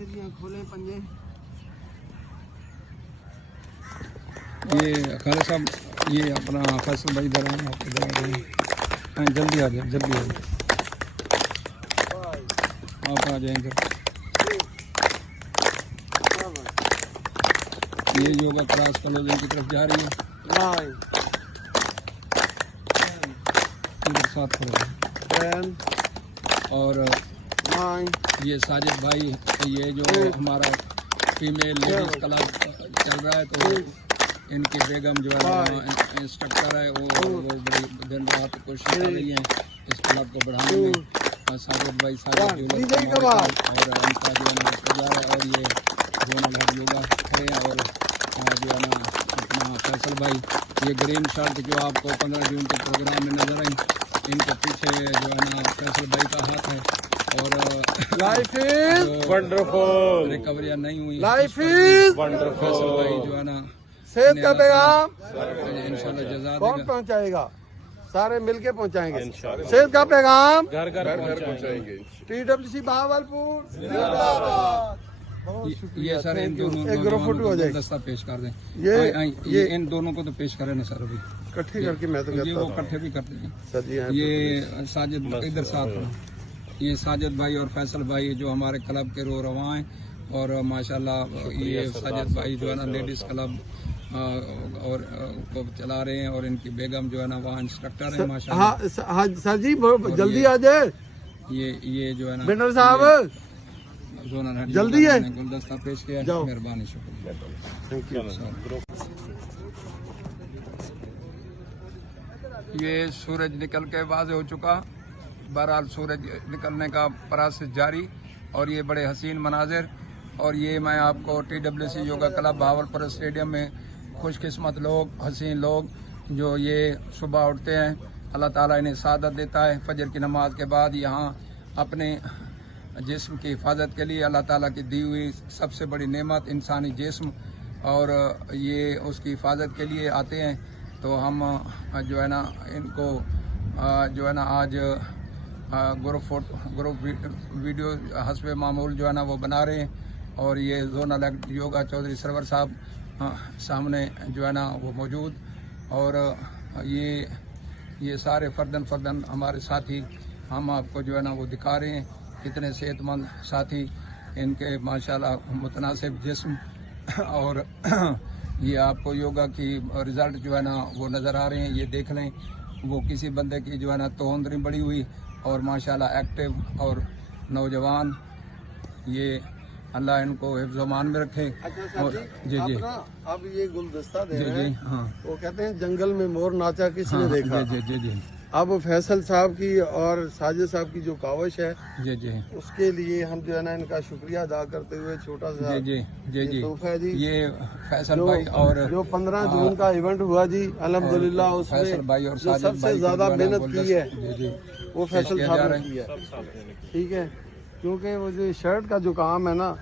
کھولیں پنجے. یہ خالد صاحب یہ اپنا فیصل بھائی ادھر ہیں آپ ادھر آ جائیں جلدی آ جائیں جلدی آ جائیں آپ آ جائیں ادھر. یہ یوگا کلاس کالج کی طرف جا رہی ہے ادھر ساتھ کھڑے اور یہ ساجد بھائی یہ جو ہمارا فیمیل لیڈیز کلب چل رہا ہے تو ان کی بیگم جو ہے انسٹرکٹر ہے وہ بڑی دن رات کوشش کر رہی ہیں اس کلب کو بڑھانے میں. ساجد بھائی ساجد اور ان کا جو ہے نا تجار ہے اور یہ زونل ہیڈ یوگا ہے اور جو ہے نا اپنا فیصل بھائی یہ گرین شرٹ جو آپ کو 15 جون کے پروگرام میں نظر آئی ان کے پیچھے جو ہے نا فیصل بھائی کا ہاتھ ہے اور لائف از ونڈرفل ریکوریاں نہیں ہوئی لائف از فیصل بھائی جو ہے نا صحت کا پیغام انشاءاللہ جزا دے کون گا. پہنچائے گا؟ سارے مل کے پہنچائیں گے. صحت کا پیغام گھر گھر پہنچائیں گے. TWC بہاولپور زندہ باد. یہ سر ان دونوں ایک گروپ فوٹو ہو جائے. دستہ پیش کر دیں. یہ یہ ان دونوں کو تو پیش کریں نا سر ابھی کٹھی کر کے میں تو یہ کہتا وہ ہوں اکٹھے بھی کرتے ہیں. سر جی یہ ساجد ادھر ساتھ ہوں. یہ ساجد بھائی اور فیصل بھائی جو ہمارے کلب کے رو رواں ہیں اور ماشاءاللہ یہ ساجد بھائی جو ہے نا لیڈیز کلب اور کو چلا رہے ہیں اور ان کی بیگم جو ہے نا وہاں انسٹرکٹر ہیں ماشاءاللہ. ہاں سر جی جلدی آ جائے. یہ جو ہے نا بنڈر صاحب زونل ہیڈ جلدی ہے. گلدستہ پیش کیا. جاؤ. مہربانی شکریہ. یہ سورج نکل کے واضح ہو چکا. بہرحال سورج نکلنے کا پروسیس جاری اور یہ بڑے حسین مناظر اور یہ میں آپ کو TWC yoga club Bahawalpur stadium میں خوش قسمت لوگ حسین لوگ جو یہ صبح اٹھتے ہیں اللہ تعالیٰ انہیں سعادت دیتا ہے فجر کی نماز کے بعد یہاں اپنے جسم کی حفاظت کے لیے اللہ تعالیٰ کی دی ہوئی سب سے بڑی نعمت انسانی جسم اور یہ اس کی حفاظت کے لیے آتے ہیں. تو ہم جو ہے نا ان کو جو ہے نا آج گروپ ویڈیو حسب معمول جو ہے نا وہ بنا رہے ہیں اور یہ زونل یوگا چودھری سرور صاحب سامنے جو ہے نا وہ موجود اور یہ سارے فردن ہمارے ساتھی ہم آپ کو جو ہے نا وہ دکھا رہے ہیں کتنے صحت مند ساتھی ان کے ماشاءاللہ متناسب جسم اور یہ آپ کو یوگا کی رزلٹ جو ہے نا وہ نظر آ رہے ہیں. یہ دیکھ لیں وہ کسی بندے کی جو ہے نا توند نہیں بڑی ہوئی اور ماشاءاللہ ایکٹیو اور نوجوان. یہ اللہ ان کو حفظ و امان میں رکھے. اور جی اب یہ گلدستہ دے رہے ہیں. ہاں وہ کہتے ہیں جنگل میں مور ناچا کس نے دیکھا. جی اب فیصل صاحب کی اور ساجد صاحب کی جو کاوش ہے جی اس کے لیے ہم جو ہے نا ان کا شکریہ ادا کرتے ہوئے چھوٹا سا جی تحفہ ہے جی. یہ فیصل بھائی اور جو 15 جون کا ایونٹ ہوا جی الحمدللہ اس میں فیصل بھائی اور جو سب سے زیادہ محنت کی ہے جی وہ فیصل صاحب نے کی ہے. ٹھیک ہے کیونکہ وہ جو شرٹ کا جو کام ہے نا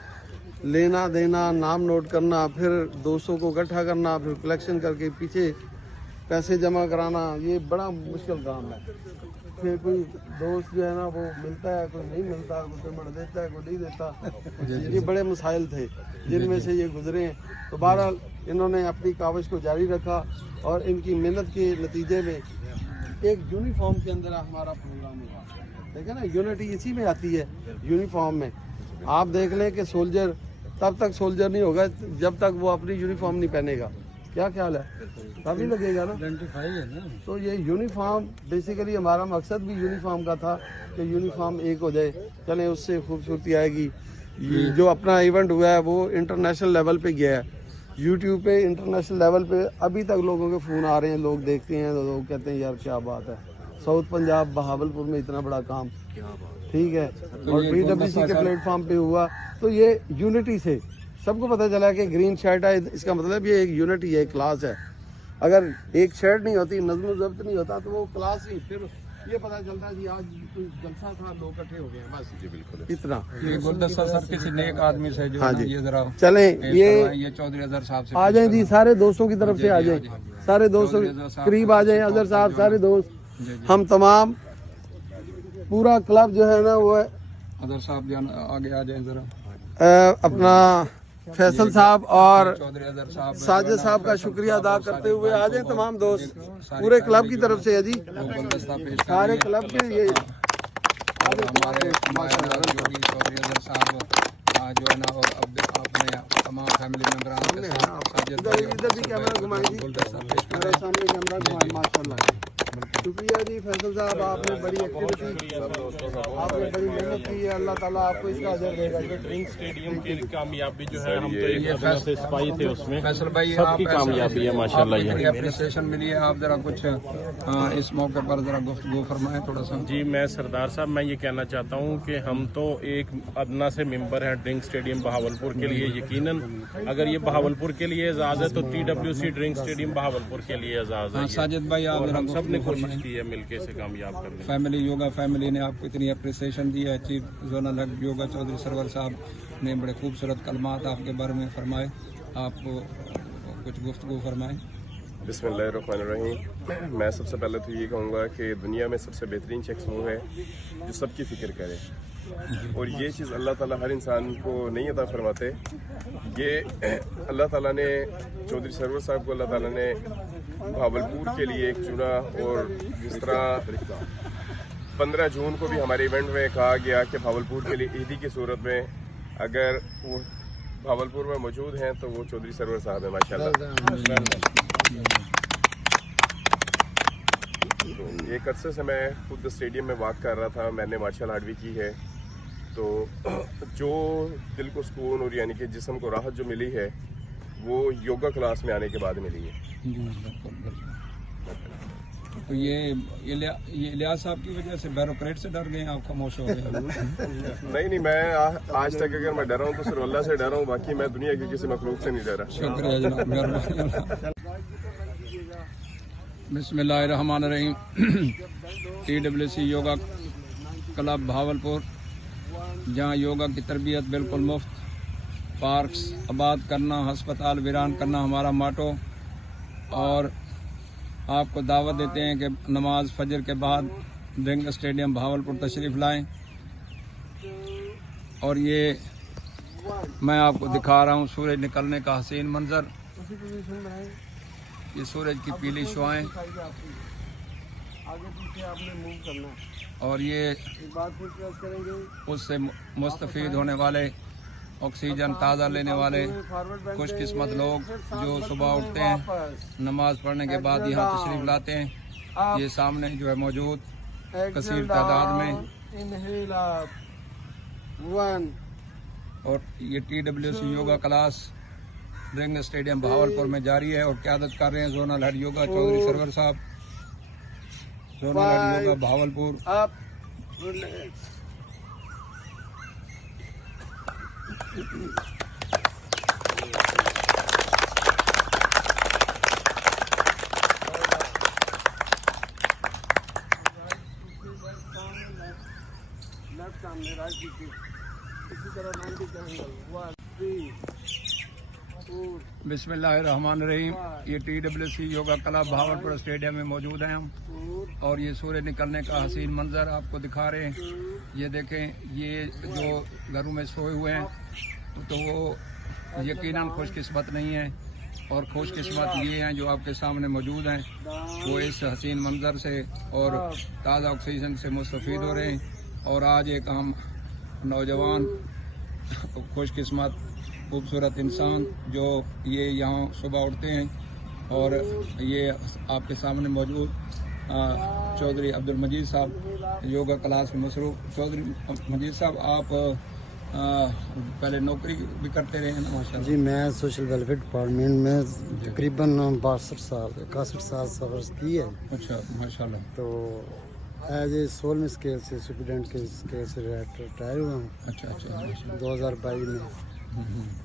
لینا دینا نام نوٹ کرنا پھر دوستوں کو اکٹھا کرنا پھر کلیکشن کر کے پیچھے پیسے جمع کرانا یہ بڑا مشکل کام ہے. پھر کوئی دوست جو ہے نا وہ ملتا ہے کوئی نہیں ملتا کوئی پیمنٹ دیتا ہے کوئی نہیں دیتا. یہ بڑے مسائل تھے جن میں سے یہ گزرے ہیں. تو بہرحال انہوں نے اپنی کاوش کو جاری رکھا اور ان کی محنت کے نتیجے میں ایک یونیفارم کے اندر ہمارا پروگرام ہوا. دیکھیں نا یونٹی اسی میں آتی ہے یونیفارم میں. آپ دیکھ لیں کہ سولجر تب تک سولجر نہیں ہوگا جب تک وہ اپنی یونیفارم نہیں پہنے گا. کیا خیال ہے تبھی لگے گا نا. تو یہ یونیفارم بیسیکلی ہمارا مقصد بھی یونیفارم کا تھا کہ یونیفارم ایک ہو جائے. چلیں اس سے خوبصورتی آئے گی. جو اپنا ایونٹ ہوا ہے وہ انٹرنیشنل لیول پہ گیا ہے یوٹیوب پہ انٹرنیشنل لیول پہ. ابھی تک لوگوں کے فون آ رہے ہیں لوگ دیکھتے ہیں تو لوگ کہتے ہیں یار کیا بات ہے ساؤتھ پنجاب بہاولپور میں اتنا بڑا کام. ٹھیک ہے اور TWC کے پلیٹ فارم پہ ہوا. تو یہ یونٹی سے سب کو پتہ چلا کہ گرین شرٹ ہے اس کا مطلب یہ ایک یونٹی ہے کلاس ہے. اگر ایک شرٹ نہیں ہوتی نظم و ضبط نہیں ہوتا تو وہ کلاس ہی پھر یہ پتہ چلتا جی آج کوئی جلسہ تھا لوگ اکٹھے ہو گئے ہیں بس. جی بالکل اتنا. یہ گلدستہ سر کسی نیک آدمی سے جو ہاں ہے نا جی یہ ذرا چلیں یہ چودھری اظہر صاحب سے آ جائیں جی سارے دوستوں کی طرف سے آ جائیں سارے دوستوں قریب آ جائیں. اظہر صاحب سارے دوست ہم تمام پورا کلب جو ہے نا وہ اظہر صاحب آگے آ جائیں ذرا. अपना फैसल साहब और चौधरी अजहर साहब साजिद साहब का शुक्रिया अदा करते हुए आ जाए तमाम दोस्त पूरे क्लब की तरफ से है जी, गुलदस्ता पेश कर सारे रही है। क्लब के ये और हमारे मायानाथ योगी चौधरी अजहर साहब जो है ना, और अब अपने तमाम फैमिली मेम्बरान के साथ साजिद भाई और इधर भी कैमरा घुमाएं जी, गुलदस्ता पेश कर मेरे सामने कैमरा घुमाएं। माशाल्लाह, शुक्रिया जी फैसल साहब, आपने बड़ी एक्टिविटी, आपने बड़ी मेहनत की है, अल्लाह ताला आपको इसका अजर देगा। ड्रिंक स्टेडियम की कामयाबी जो है, हम तो एक ये वजह से सिपाही थे उसमें, फैसल भाई सबकी कामयाबी है माशाल्लाह। ये अप्रिसिएशन मिली है, आप जरा कुछ इस मौके पर जरा गुफ्तगू फरमाएं थोड़ा सा। जी मैं सरदार साहब, मैं ये कहना चाहता हूँ कि हम तो एक अदना से मेंबर हैं ड्रिंक स्टेडियम बहावलपुर के लिए। यकीनन अगर ये बहावलपुर के लिए एजाज है तो TWC ड्रिंक स्टेडियम बहावलपुर के लिए एजाज है। साजिद भाई आप और जरा हम सब ने गुफ्तगू कोशिश फरमाएं। की है मिलके इसे कामयाब करने की। फैमिली योगा फैमिली ने आपको इतनी अप्रिसिएशन दी है। Chief zonal head yoga Chaudhry Sarwar sahab ने बड़े खूबसूरत कलमात आपके बारे में फरमाए, आप कुछ गुफ्तगू फरमाएं। बिस्मिल्लाहिर्रहमानिर्रहीम। मैं सबसे पहले तो ये कहूँगा कि दुनिया में सबसे बेहतरीन शख्स वो है जो सबकी फ़िक्र करे, और ये चीज़ अल्लाह ताला हर इंसान को नहीं अता फरमाते। ये अल्लाह ताला ने चौधरी सरवर साहब को अल्लाह ताला ने भावलपुर के लिए एक चुना, और जिस तरह 15 जून को भी हमारे इवेंट में कहा गया कि भावलपुर के लिए ईदी की सूरत में अगर वो भावलपुर में मौजूद हैं तो वो चौधरी सरवर साहब है माशाल्लाह। एक अरसे से मैं खुद स्टेडियम में वॉक कर रहा था, मैंने मार्शल आर्ट भी की है, तो जो दिल को सुकून और यानी कि जिस्म को राहत जो मिली है वो योगा क्लास में आने के बाद मिली है। जी बिल्कुल बिल्कुल। तो ये इलियास साहब की वजह से बैरोक्रेट से डर गए, आप खामोश हो गए। नहीं मैं आज तक अगर मैं डरा हूँ तो सिर्फ अल्लाह से डरा हूँ, बाकी मैं दुनिया के किसी मखलूक से नहीं डरा। शुक्रिया जनाब, मेहरबानी। बिस्मिल्लाहिर्रहमानिर्रहीम। TWC योगा क्लब भावलपुर, जहाँ योगा की तरबियत बिल्कुल मुफ्त, पार्क्स आबाद करना, हस्पताल वीरान करना हमारा माटो, और आपको दावत देते हैं कि नमाज फजर के बाद ड्रिंक स्टेडियम भावलपुर तशरीफ़ लाएं। और ये मैं आपको दिखा रहा हूँ सूरज निकलने का हसीन मंज़र, ये सूरज की पीली शुआएं, आगे पीछे आपने मूव करना है। और ये एक बात फिर प्रेस करेंगे, उससे मुस्तफ़ीद होने वाले, ऑक्सीजन ताज़ा लेने वाले खुशकिस्मत लोग जो सुबह उठते हैं, नमाज पढ़ने के बाद यहाँ तशरीफ़ लाते हैं। ये सामने जो है मौजूद कसीर तादाद में, इनहेल अप, 1 और ये TWC yoga class Dring stadium Bahawalpur में जारी है, और क़यादत कर रहे हैं zonal head yoga Chaudhry Sarwar साहब, zonal head yoga Bahawalpur. Up, relax. Left सामने, राइट पीछे, इसी तरह 90 करेंगे। 1 3 4। बिस्मिल्लाहिर्रहमानिर्रहीम। ये TWC yoga club Bahawalpur stadium में मौजूद हैं हम, और ये सूर्य निकलने का हसीन मंजर आपको दिखा रहे हैं। ये देखें, ये जो घरों में सोए हुए हैं तो वो यकीनन खुशकिस्मत नहीं है, और खुशकिस्मत ये हैं जो आपके सामने मौजूद हैं, वो इस हसीन मंजर से और ताज़ा ऑक्सीजन से मुस्तफ़ीद हो रहे हैं। और आज एक हम नौजवान खुशकिस्मत खूबसूरत इंसान जो ये यहाँ सुबह उठते हैं, और ये आपके सामने मौजूद चौधरी अब्दुल मजीद साहब योगा क्लास में मसरूफ़। चौधरी मजीद साहब, आप पहले नौकरी भी करते रहे हैं ना माशाल्लाह? जी, मैं सोशल वेलफेयर डिपार्टमेंट में तकरीबन 61 साल सर्विस की है। अच्छा माशाल्लाह। तो एज ए 16 स्केल से सुपरिटेंडेंट के स्केल से रिटायर हुआ हूँ अच्छा माशाल्लाह। 2022 में।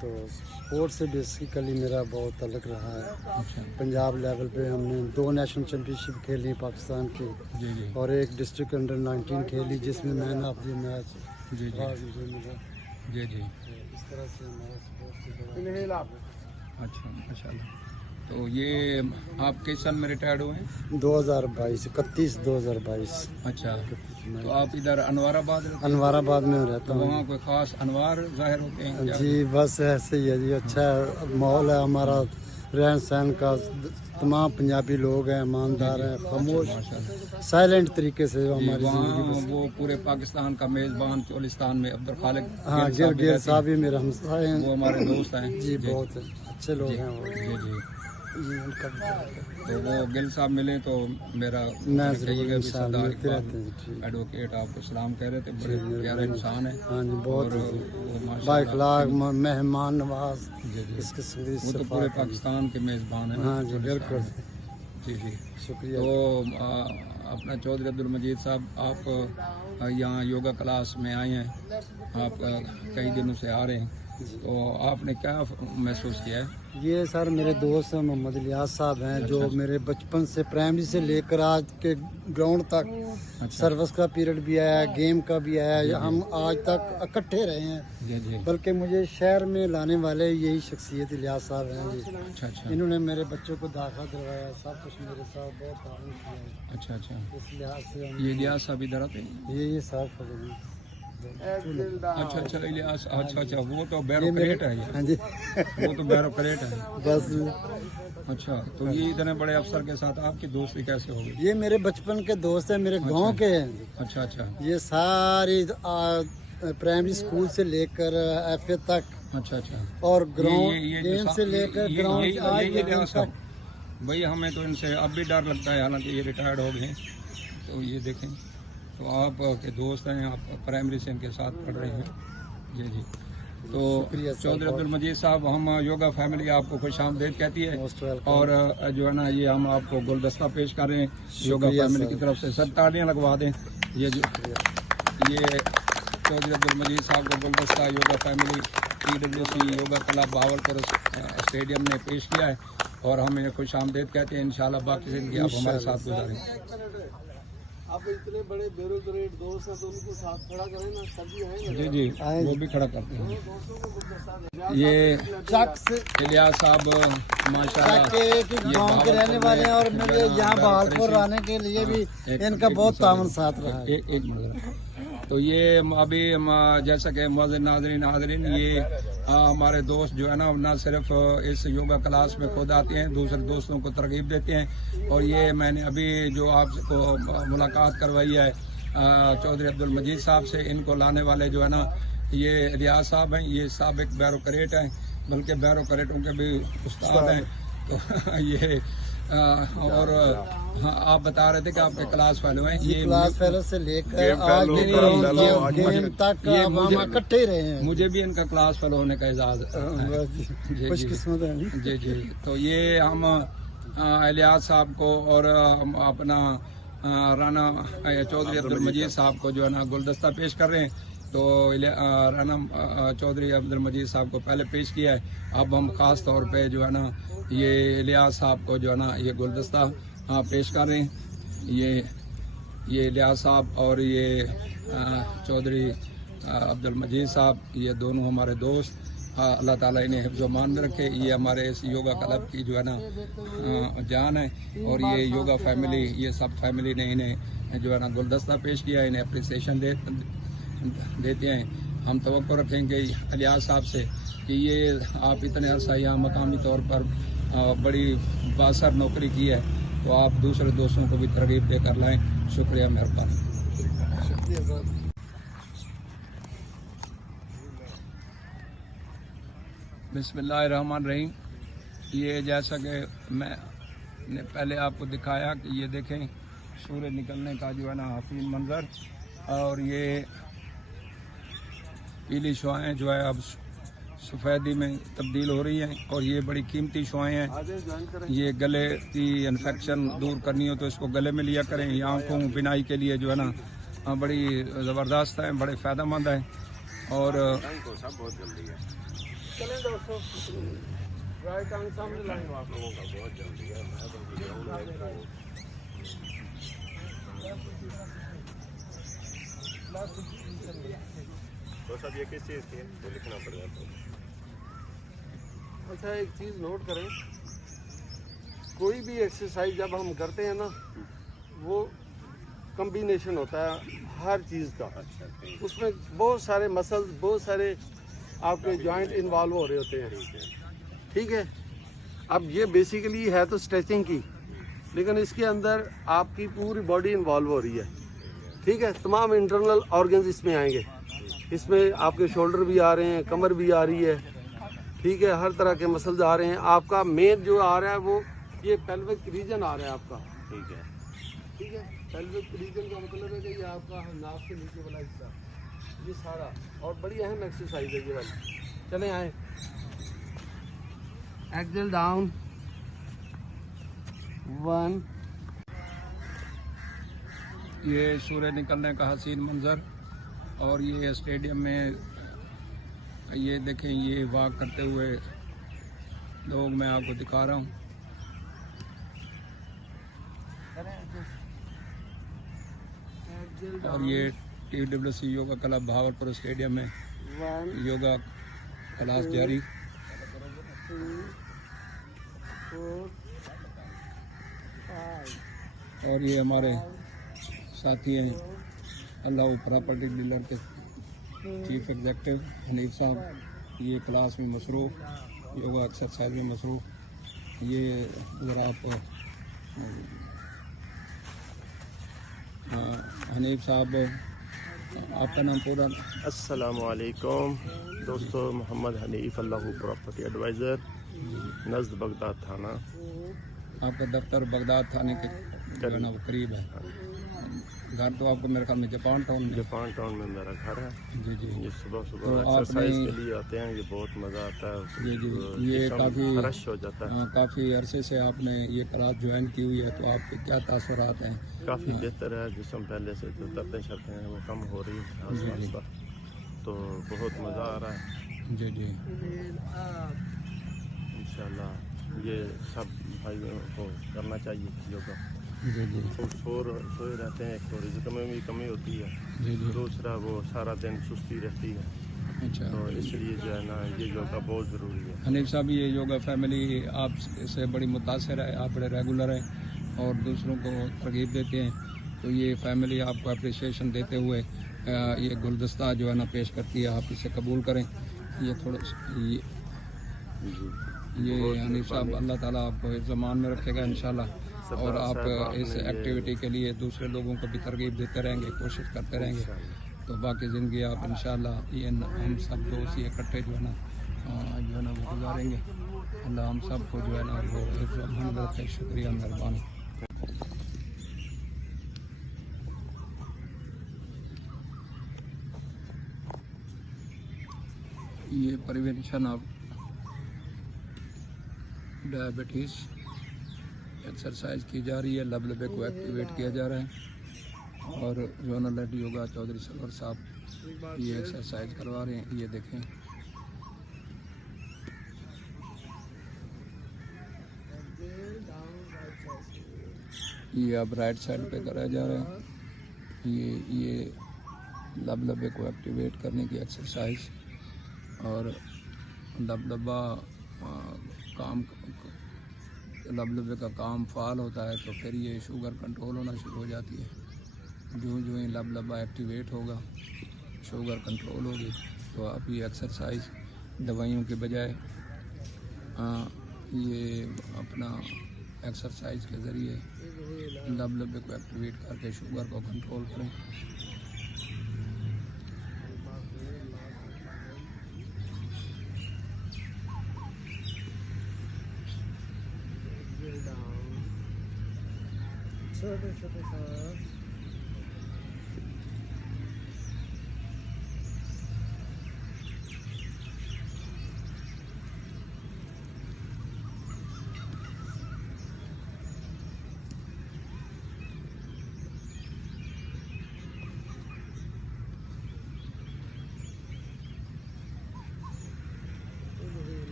तो स्पोर्ट से बेसिकली मेरा बहुत ताल्लुक़ रहा है। अच्छा पंजाब लेवल पे हमने 2 नेशनल चैम्पियनशिप खेली पाकिस्तान की, जी जी और एक डिस्ट्रिक्ट अंडर 19 खेली जिसमें मैन ऑफ द मैच जी जी मुझे मिला। जी जी। इस तरह से हमारा स्पोर्ट से इनहेल अप। अच्छा माशाल्लाह। तो ये आप किस सन में रिटायर्ड हुए हैं? 2022 31/2022। अच्छा, तो आप इधर अनवाराबाद रहते हैं? अनवाराबाद में रहता तो हूँ वहाँ कोई खास अनवार जाहिर होते हैं क्या? जी। बस ऐसे ही है जी, अच्छा माहौल है हमारा, रहन सहन का। तमाम पंजाबी लोग हैं, ईमानदार हैं, खामोश साइलेंट तरीके से हमारी वहाँ जिंदगी। वो पूरे पाकिस्तान का मेजबान चोलिस्तान में अब्दुल खालिक हाँ, गिल साहब भी मेरे हमसाए हैं। वो हमारे दोस्त हैं जी, बहुत अच्छे लोग हैं वो। जी जी। जी, उनका तो वो गिल साहब मिले तो मेरा मैं कहिएगा भी इंशाअल्लाह सरदार मिलते रहते हैं जी। एडवोकेट आपको सलाम कह रहे थे, बड़े प्यारे इंसान है। हाँ जी, बहुत और वो माशाल्लाह बाइखलाक मेहमान नवाज जी जी, इस किस्म की वो तो पूरे पाकिस्तान के मेजबान हैं। हाँ जी, बिल्कुल। जी जी। शुक्रिया। तो अपना चौधरी अब्दुल मजीद साहब, आप यहाँ योगा क्लास में आए हैं, आप कई दिनों से आ रहे हैं, तो आपने क्या महसूस किया है? ये सर मेरे दोस्त मोहम्मद इलियास साहब हैं, जो मेरे बचपन से प्राइमरी से लेकर आज के ग्राउंड तक सर्विस का पीरियड भी आया, गेम का भी आया, हम आज तक इकट्ठे रहे हैं। जी जी। बल्कि मुझे शहर में लाने वाले यही शख्सियत इलियास साहब हैं जी। अच्छा अच्छा इन्होंने मेरे बच्चों को दाखिला दिलवाया, सब कुछ मेरे साथ बहुत ताउन किया है। अच्छा अच्छा। इस लिहाज से ये इलियास साहब इधर आते हैं? ये साहब खबर है। अच्छा अच्छा, इलियास, अच्छा अच्छा, वो तो बैरोक्रेट है ये, हाँ जी। वो तो बैरोक्रेट है। बस अच्छा, तो ये इतने बड़े अफसर के साथ आपकी दोस्ती कैसे हो गई? ये मेरे बचपन के दोस्त हैं, मेरे गांव के हैं। अच्छा अच्छा ये सारी प्राइमरी स्कूल से लेकर एफए तक अच्छा अच्छा। और ग्राउंड ये गेम से लेकर ग्राउंड आज ये के दिन इलियास साहब, तक। भाई हमें तो इनसे अब भी डर लगता है, हालांकि ये रिटायर्ड हो गए। तो ये देखें, तो आप के दोस्त हैं, आप प्राइमरी से इनके साथ पढ़ रहे हैं। जी जी। तो चौधरी अब्दुल मजीद साहब, हम योगा फैमिली आपको खुश आमदीद कहती है, और जो है ना, ये हम आपको गुलदस्ता पेश कर रहे हैं योगा फैमिली की तरफ से। सब तालियां लगवा दें। ये चौधरी अब्दुल मजीद साहब को गुलदस्ता yoga family TWC yoga club Bahawalpur stadium ने पेश किया है, और हम इन्हें खुश आमदीद कहते हैं। इंशाल्लाह बाकी जिंदगी आप हमारे साथ गुजारें। अब इतने बड़े बेरोजगार दोस्त हैं तो उनको साथ खड़ा करें ना, तभी आएंगे। जी जी, वो भी खड़ा करते हैं। ये इलियास साहब माशाल्लाह गाँव के रहने वाले हैं, और मुझे यहाँ बहावलपुर आने के लिए भी इनका बहुत तामन साथ रहा है। एक मिनट। तो ये अभी जैसा कि मुअज़्ज़िन नाज़रीन, ये हमारे दोस्त जो है ना सिर्फ इस योगा क्लास में खुद आते हैं, दूसरे दोस्तों को तरगीब देते हैं। और ये मैंने अभी जो आपको मुलाकात करवाई है चौधरी अब्दुल मजीद साहब से, इनको लाने वाले जो है ना, ये इलियास साहब हैं। ये साबिक बैरोक्रेट हैं, बल्कि बैरोक्रेटों के भी उस्ताद हैं। तो ये और हाँ, आप बता रहे थे कि आपके क्लास फेलो हैं। ये क्लास फेलो से लेकर आज गेम तक हम इकट्ठे रहे हैं। मुझे भी इनका क्लास फेलो होने का एजाज खुश किस्मत है। जी जी। तो ये हम इलियास साहब को और अपना राना चौधरी अब्दुल मजीद साहब को जो है ना गुलदस्ता पेश कर रहे हैं। तो राना चौधरी अब्दुल मजीद साहब को पहले पेश किया है, अब हम ख़ास तौर पे जो है ना ये इलियास साहब को जो है ना ये गुलदस्ता पेश कर रहे हैं। ये इलियास साहब और ये चौधरी अब्दुल मजीद साहब, ये दोनों हमारे दोस्त, अल्लाह ताला इन्हें हिफ्ज़-ओ-मान में रखे। ये हमारे इस योगा क्लब की जो है ना जान है, और ये योगा फैमिली, ये सब फैमिली ने इन्हें जो है ना गुलदस्ता पेश किया, इन्हें अप्रिसिएशन देते हैं। हम तवक्को रखेंगे इलियास साहब से कि ये आप इतने अरसा यहाँ मकामी तौर पर बड़ी बासर नौकरी की है, तो आप दूसरे दोस्तों को भी तरगीब देकर लाएं। शुक्रिया, मेहरबानी। बिस्मिल्लाहिर्रहमानिर्रहीम। ये जैसा कि मैंने पहले आपको दिखाया कि ये देखें सूरज निकलने का जो है ना हसीन मंज़र, और ये पीली शुआएँ जो है अब सफ़ेदी में तब्दील हो रही हैं, और ये बड़ी कीमती शुआएँ हैं। ये गले की इन्फेक्शन दूर करनी हो तो इसको गले में लिया करें। ये आँखों बिनाई के लिए जो है ना बड़ी ज़बरदस्त है, बड़े फ़ायदेमंद है। और चलें दोस्तों, राइट आंख सामने लाएंगे आप लोगों का, बहुत जल्दी है। तो सब ये किस चीज़ की है तो लिखना पड़ेगा। अच्छा, एक चीज़ नोट करें, कोई भी एक्सरसाइज जब हम करते हैं ना, वो कम्बिनेशन होता है हर चीज़ का। उसमें बहुत सारे मसल्स, बहुत सारे आपके जॉइंट इन्वॉल्व हो रहे होते हैं, ठीक है। अब ये बेसिकली है तो स्ट्रेचिंग की, लेकिन इसके अंदर आपकी पूरी बॉडी इन्वॉल्व हो रही है, ठीक है। तमाम इंटरनल ऑर्गन्स इसमें आएंगे, इसमें आपके शोल्डर भी आ रहे हैं, कमर भी आ रही है, ठीक है। हर तरह के मसल्स आ रहे हैं। आपका मेन जो आ रहा है वो ये पेल्विक रीजन आ रहा है आपका, ठीक है, ठीक है। पेल्विक रीजन का मतलब है कि ये आपका नाक से नीचे वाला हिस्सा, ये सारा, और बड़ी अहम एक्सरसाइज है ये वाली। चलें आए, एक्सेल डाउन, 1। ये सूर्य निकलने का हसीन मंजर, और ये स्टेडियम में ये देखें, ये वॉक करते हुए लोग मैं आपको दिखा रहा हूँ। और ये TWC yoga club Bahawalpur stadium में योगा क्लास जारी। 2, 4, 5। और ये हमारे साथी हैं अल्लाह प्रॉपर्टी डीलर के चीफ एग्जेक्टिव हनीफ साहब, ये क्लास में मसरूफ़, योगा एक्सरसाइज में मसरूफ़। ये ज़रा आप हनीफ साहब, आपका नाम पूरा? अस्सलामुअलैकुम दोस्तों, मोहम्मद हनीफ, अल्लाह प्रॉपर्टी एडवाइज़र, नज़द बगदाद थाना। आपका दफ्तर बगदाद थाने के जो है ना वो करीब है। घर तो आपको मेरे ख्याल में जापान टाउन में मेरा घर है जी जी। ये सुबह तो एक्सरसाइज के लिए आते हैं, ये बहुत मज़ा आता है जी जी। ये काफ़ी फ्रेश हो जाता है। काफ़ी अरसे से आपने ये क्लास ज्वाइन की हुई है, तो आपके क्या तासुरात हैं? काफ़ी बेहतर है, जिसम पहले से जो दर्दें शर्तें हैं वो कम हो रही है, तो बहुत मज़ा आ रहा है जी जी। इंशाल्लाह ये सब भाइयों को करना चाहिए योगा। जी जी सोए रहते हैं, एक तो रिज़्क़ में भी कमी होती है, जी जी। दूसरा वो सारा दिन सुस्ती रहती है, अच्छा, तो इसलिए जो है ना ये योगा बहुत ज़रूरी है। हनीफ साहब, ये योगा फैमिली आप से बड़ी मुतासर है, आप बड़े रेगुलर हैं और दूसरों को तरगीब देते हैं, तो ये फैमिली आपको अप्रिसिएशन देते हुए ये गुलदस्ता जो है ना पेश करती है, आप इसे कबूल करें। ये थोड़ा ये हनीफ साहब, अल्लाह ताला आपको इस ज़मान में रखेगा इंशाल्लाह, और आप इस एक्टिविटी के लिए दूसरे लोगों को भी तरगीब देते रहेंगे, कोशिश करते रहेंगे, तो बाकी ज़िंदगी आप इंशाल्लाह ये हम सब दोस्त ये इकट्ठे जो है ना वो गुजारेंगे। अल्लाह हम सब को जो है ना वो हिफ्ज़-ओ-अमान में रखे। शुक्रिया, मेहरबानी। ये प्रिवेंशन ऑफ डायबिटीज़ एक्सरसाइज की जा रही है, लबलबे को एक्टिवेट किया जा रहा है, और zonal head yoga Chaudhry Sarwar sahab ये एक्सरसाइज करवा रहे हैं। ये देखें, ये अब राइट साइड पे कराया जा रहा है। ये लबलबे को एक्टिवेट करने की एक्सरसाइज, और लबलबा लबलबे का काम फाल होता है, तो फिर ये शुगर कंट्रोल होना शुरू हो जाती है। जो ही लबलबा एक्टिवेट होगा, शुगर कंट्रोल होगी, तो आप ये एक्सरसाइज दवाइयों के बजाय ये अपना एक्सरसाइज के ज़रिए लबलबे को एक्टिवेट करके शुगर को कंट्रोल करें।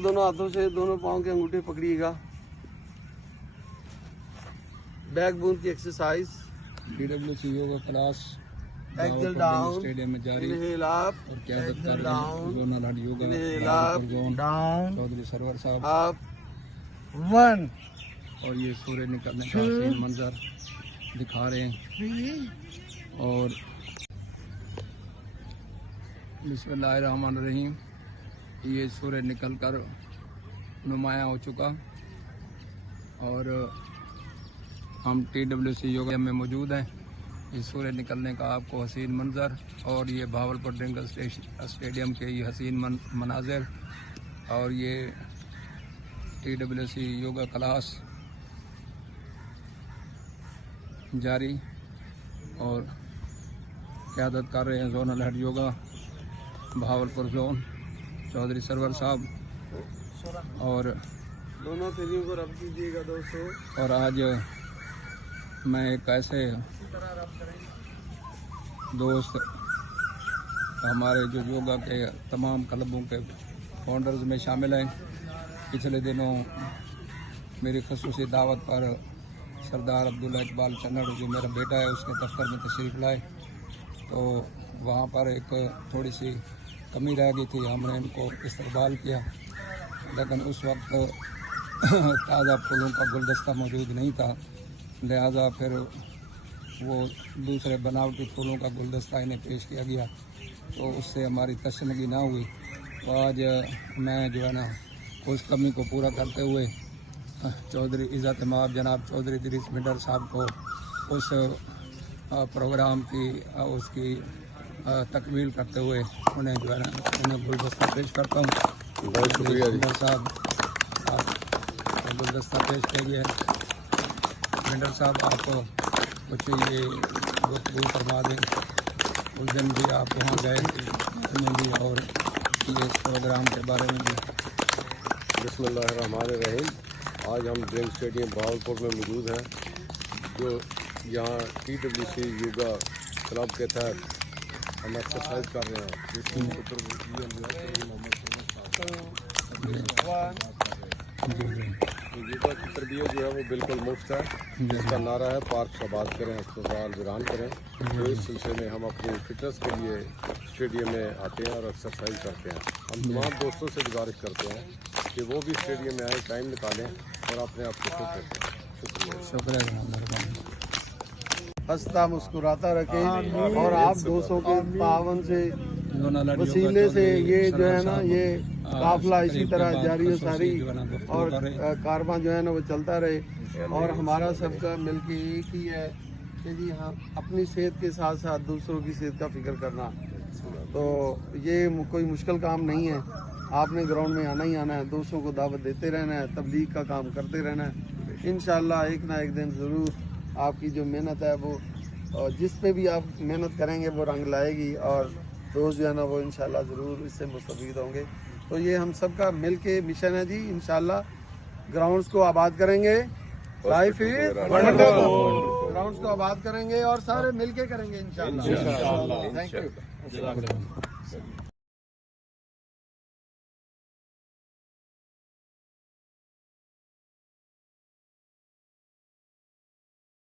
दोनों हाथों से दोनों पाँव के अंगूठे पकड़िएगा। बैक बोन की exercise. TWC yoga class Exhale down. Stadium में जारी Inhale up. और क़यादत कर Exhale रहे हैं down. Zonal head yoga Inhale Bahawalpur up. Zone down Chaudhry Sarwar sahab, Up. 1 और ये सूर्य निकलने का हसीन मंजर दिखा रहे हैं। और बिस्मिल्लाहिर्रहमानिर्रहीम, ये सूर्य निकल कर नुमाया हो चुका और हम TWC योगा में मौजूद हैं। इस सूर्य निकलने का आपको हसीन मंजर और ये बहावलपुर ड्रिंक स्टेडियम के ये हसीन मनाजिर और ये TWC योगा क्लास जारी और क़यादत कर रहे हैं zonal head yoga Bahawalpur zone Chaudhry Sarwar sahab. और दोनों सीढ़ियों को रब कीजिएगा दोस्तों। और आज मैं एक ऐसे दोस्त हमारे जो योगा के तमाम क्लबों के फाउंडर्स में शामिल हैं, पिछले दिनों मेरी खसूसी दावत पर सरदार अब्दुल्ला इकबाल चन्नड़ जो मेरा बेटा है उसके दफ्तर में तशरीफ़ लाए, तो वहाँ पर एक थोड़ी सी कमी रह गई थी। हमने इनको इस्तकबाल किया, लेकिन उस वक्त ताज़ा फूलों का गुलदस्ता मौजूद नहीं था, लिहाजा फिर वो दूसरे बनावटी फूलों का गुलदस्ता इन्हें पेश किया गया, तो उससे हमारी तशनगी ना हुई। तो आज मैं जो है ना उस कमी को पूरा करते हुए चौधरी इज़्ज़त माब जनाब चौधरी इदरीस मिडर साहब को उस प्रोग्राम की उसकी तकमील करते हुए उन्हें जो है ना उन्हें गुलदस्ता पेश करता हूँ। बहुत शुक्रिया जी। मिडर साहब आप गुलदस्ता पेश किए। मिडर साहब आपको कुछ ये गुफ्तगू करवा दें। उस दिन भी आप वहाँ गए में भी और ये इस प्रोग्राम के बारे में भी। बिस्मिल्लाहिर्रहमानिर्रहीम। आज हम ड्रिंक स्टेडियम बहावलपुर में मौजूद हैं, जो यहाँ TWC योगा क्लब के तहत हम एक्सरसाइज कर रहे हैं, जिसकी योगा की तरबियत जो है वो बिल्कुल मुफ्त है। जिसका नारा है पार्क आबाद करें, अस्पताल वीरान करें। तो इस सिलसिले में हम अपनी फिटनेस के लिए स्टेडियम में आते हैं और एक्सरसाइज करते हैं। हम तमाम दोस्तों से गुजारिश करते हैं कि वो भी स्टेडियम में आए, टाइम निकालें और अपने आप को फिट रखें। शुक्रिया। शुक्रिया जनाब, मेहरबानी। हंसता मुस्कुराता रखें और आप दोस्तों के तावन से वसीले से ये जो है ना ये काफिला इसी तरह जारी है सारी और कारवां जो है ना वो चलता रहे। और हमारा सबका मिलके एक ही है कि जी हाँ अपनी सेहत के साथ साथ दूसरों की सेहत का फिक्र करना। तो ये कोई मुश्किल काम नहीं है, आपने ग्राउंड में आना ही आना है, दोस्तों को दावत देते रहना है, तबलीग का काम करते रहना है। इंशाल्लाह एक ना एक दिन ज़रूर आपकी जो मेहनत है वो जिस पे भी आप मेहनत करेंगे वो रंग लाएगी और दोस्त जो है ना वो इंशाल्लाह ज़रूर इससे मुस्तफ़ीद होंगे। तो ये हम सबका मिल के मिशन है जी। इंशाल्लाह ग्राउंड्स को आबाद करेंगे, लाइफ इज ग्राउंड्स को आबाद करेंगे और सारे मिल के करेंगे इंशाल्लाह। Thank you.